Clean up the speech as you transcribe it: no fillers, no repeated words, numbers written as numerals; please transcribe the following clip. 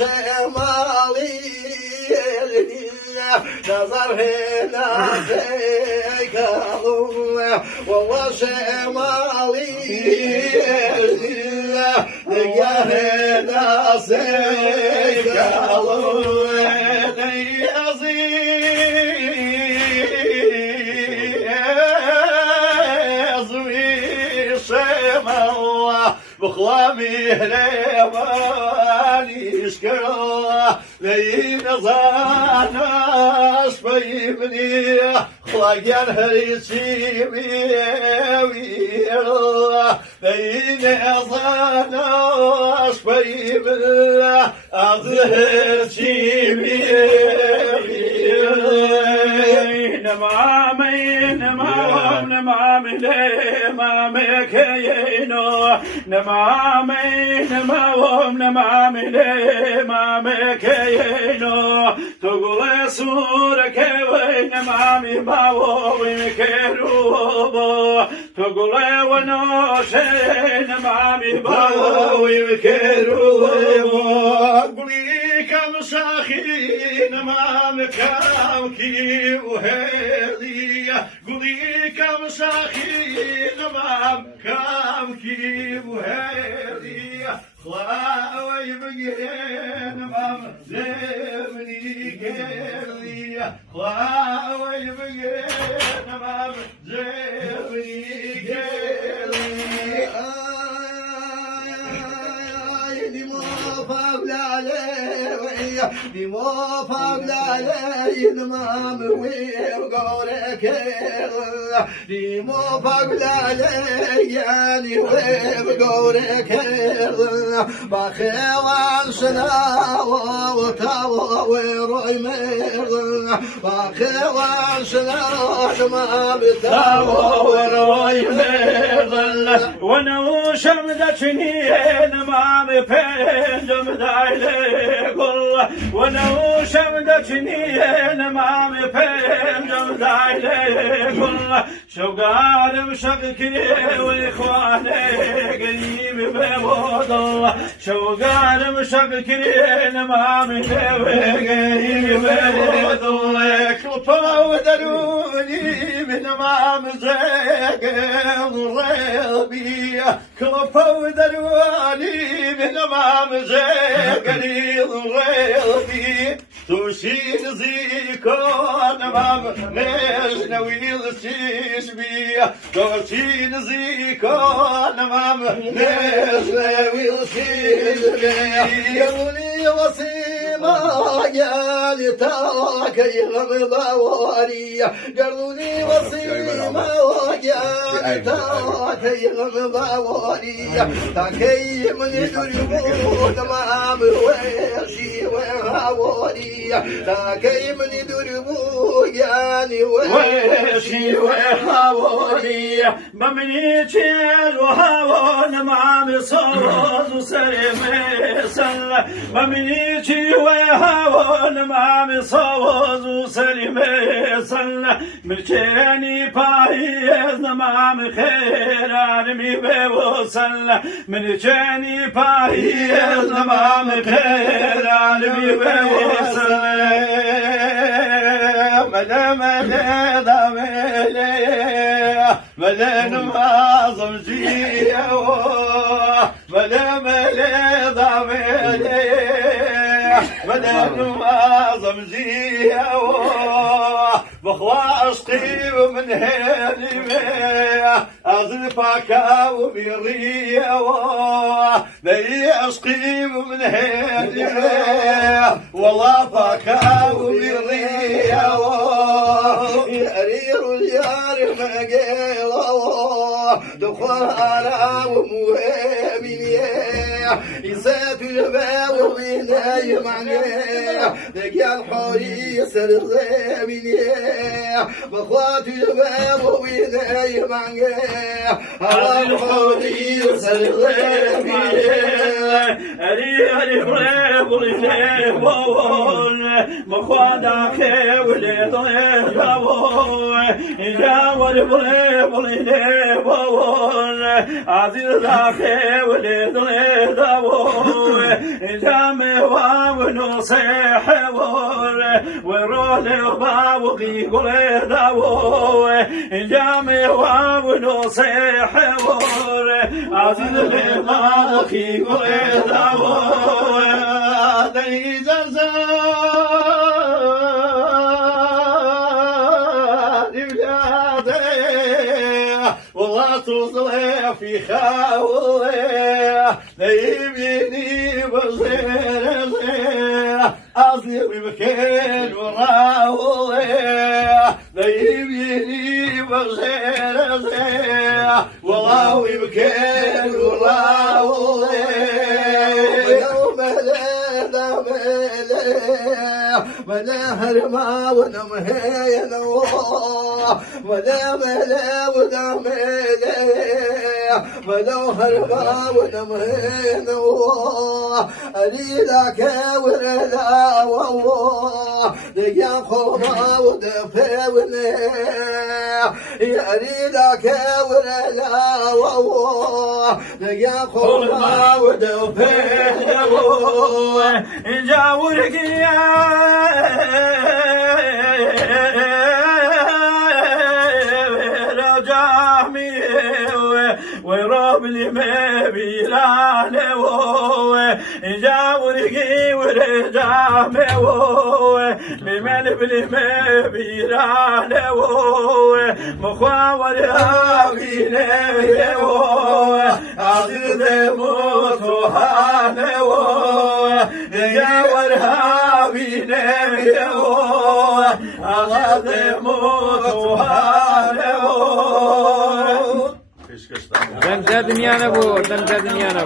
شمالي نظر هنا فيك والله شمالي لقى هنا سيك بخلامي هليواني اشكره لين زاناش بيبني خلاقيان هريسي ويويره لين زاناش بيبني اظهر شيبي نمامي نمامي نمامي كينو نمامي نمامي كينو تقول سورك وين نمامي باوي كيروبو تقول ونوشي نمامي باوي كيروبو قولي كم شاخي نمامي كم كي وهذي قولي كم شاخي نمام كم كي وهذي خلاوي بقين نمام زمني قلي خلاوي بقين نمام زمني قلي بما فضل علي المام ويبقولك بما فضل علي يعني ويبقولك بخيوان شنا وتاوى ورعمير بخيوان شنا ما بتاوى ورعمير ونو شمدتني ما بفين دمدايلي قل ونو شمدتني ما بفين دمدايلي قل شوقار مشبكي واخواني قريب بموت الله شوقار مشبكي ما قريب بموت الله كلفوا ودروني من ما مزاق الربي كلفوا ودروني من ما مزاق الربي توشين زيكون مام نجنوي الشيش بيا توشين زيكون مام نجنوي الشيش بيا يقولي وصيما قال تاك يغمض واريا قالولي وصيما قال تاك يغمض واريا تاكي من يدربون مام ويشي وهاوريا تاكي من يدربون يعني ويشي وهاوريا بمنيتي وهاون مام صوت سلمي سل بمنيتي وهاون مام صوت سلمي سل مركاني بايز مام خير عالمي بوصل مركاني بايز مام خير عالمي بوصل ملا ملا ضميلي ملا نمازم جيه ملا ملا ضميلي ملا نمازم جيه بخوا اشقي ومن هالي اظلفك وبيريه لي اشقي ومن هالي والله فاكا وبيريه يرير اليار مقيله دخل على ومهمي يسات الباب وبيناي معناه لقى الحوري سرزامي بخوات الباب وبيناي معناه الحوري سرزامي أري بلي بول مخوادا كولي ضيابو جاول بلي بول عزيز كولي ضيابو جامي ونصيح بول ورولي وباوغي قولي دابو جامي ونصيح بول عزيز باوغي قولي دابو والله تصلي في خاوي ليبيني بصير أصلي بمكان وراوي ليبيني بصير والله بمكان وراوي ولا هرما ولا مهينا ولا ملا ولا ملا ولا هرما ولا مهينا أريدك ولا والله يا خوما ودفاونا أريدك ولا والله يا خوما ودفاونا جاورك يا رجامي ورب لي ما بيلانه جاورك ورجامي بمن بلي ما بيلانه مخاور هاوينه عزيز موت وهانه جاور هاوينه عزيز موت وهانه دم دنیا نبود دم دنیا نبود